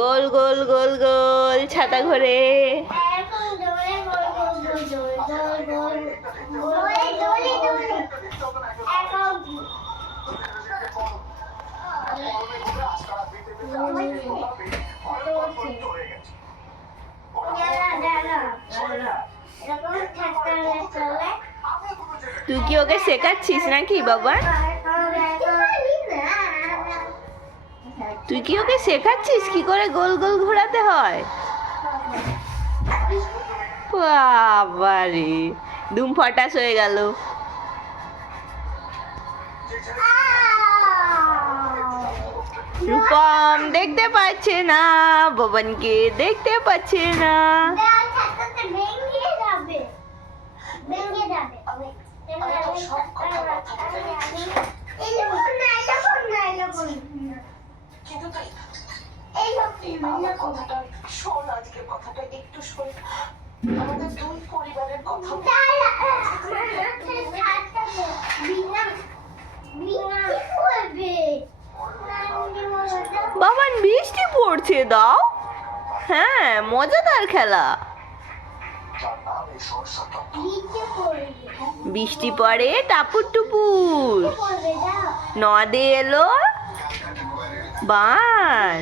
গোল গোল গোল গোল ছাতা ঘোরে। তুই কি ওকে শেখাচ্ছিস নাকি বাবা? তুই কি ওকে শেখাচ্ছিস কি করে গোল গোল ঘোরাতে হয়? বাবারে, ধুম ফটাস হয়ে গেল। রূপম দেখতে পাচ্ছে না, ভবনকে দেখতে পাচ্ছে না। বাবান বৃষ্টি পড়ছে, দাও। হ্যাঁ, মজাদার খেলা। বৃষ্টি পড়ে টাপুর টুপুর, নদে এলো বান।